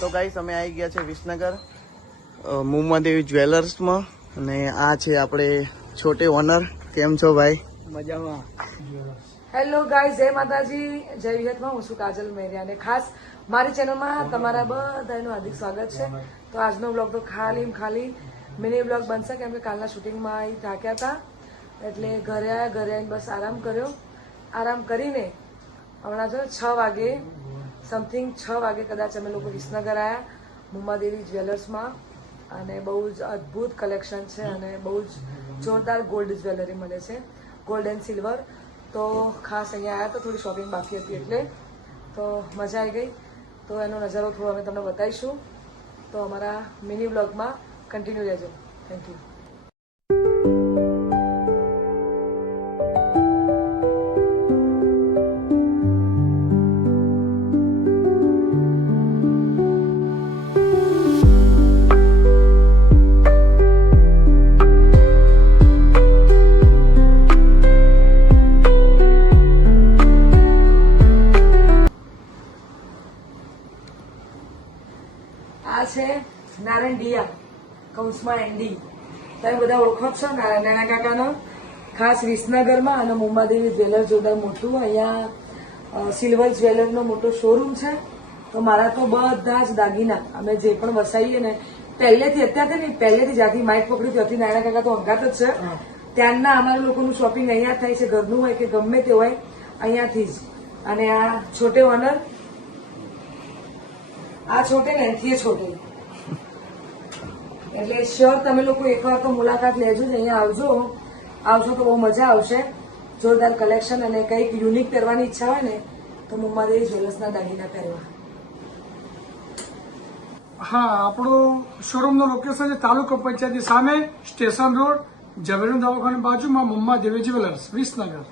તો ગાઈસ અમે આવી ગયા છે વિસનગર મુમ્માદેવી જ્વેલર્સમાં અને આ છે આપણે છોટે ઓનર. કેમ છો ભાઈ? મજામાં. હેલો ગાઈઝ, જય માતાજી, જય વિહતમાં. હું છું કાજલ મેરિયા અને ખાસ મારી ચેનલમાં તમારા બધાનું હાર્દિક સ્વાગત છે. તો આજનો બ્લોગ તો ખાલી મિની બ્લોગ બનશે કેમ કે કાલના શૂટિંગમાં અહીં થાક્યા હતા એટલે ઘરે આવીને બસ આરામ કર્યો. આરામ કરીને હમણાં જો 6 વાગે સમથિંગ 6 વાગે કદાચ અમે લોકો વિસનગર આવ્યા મુમ્માદેવી જ્વેલર્સમાં અને બહુ જ અદ્ભુત કલેક્શન છે અને બહુ જ જોરદાર ગોલ્ડ જ્વેલરી મળે છે, ગોલ્ડ એન્ડ સિલ્વર. તો ખાસ અહીંયા આવ્યા તો થોડી શોપિંગ બાકી હતી એટલે તો મજા આવી ગઈ. તો એનો નજારો થોડો અમે તમને બતાવીશું. તો અમારા મિની બ્લોગમાં કન્ટિન્યુ રહેજો. Thank you. આ છે નારાયણ ડિયા કૌંસમાં એનડી. તમે બધા ઓળખો છો નાના કાકાનો. ખાસ વિસનગરમાં અને મુમ્માદેવી જ્વેલર જોરદાર મોટું અહીંયા સિલ્વર જ્વેલરનો મોટો શોરૂમ છે. તો મારા તો બધા જ દાગીના અમે જે પણ વસાવીએ ને પહેલેથી અત્યારથી જ્યાંથી માઇક પકડ્યું ત્યાંથી નાના કાકા તો અંગાત જ છે. ત્યારના અમારા લોકોનું શોપિંગ અહીંયા થાય છે, ઘરનું હોય કે ગમે તે હોય અહીંયાથી જ. અને આ છોટે ઓનર, આ છોટે ને એનથી છોટે. એટલે શ્યોર તમે લોકો એકવાર તો મુલાકાત લેજો જ, અહીંયા આવશો તો બહુ મજા આવશે. જોરદાર કલેક્શન અને કંઈક યુનિક પહેરવાની ઈચ્છા હોય ને તો મુમ્માદેવી જ્વેલર્સના દાગીના પહેરવા. હા, આપણું શોરૂમનું લોકેશન છે તાલુકા પંચાયતની સામે, સ્ટેશન રોડ, ઝવેરનું દવાખાના બાજુમાં, મુમ્માદેવી જ્વેલર્સ, વિસનગર.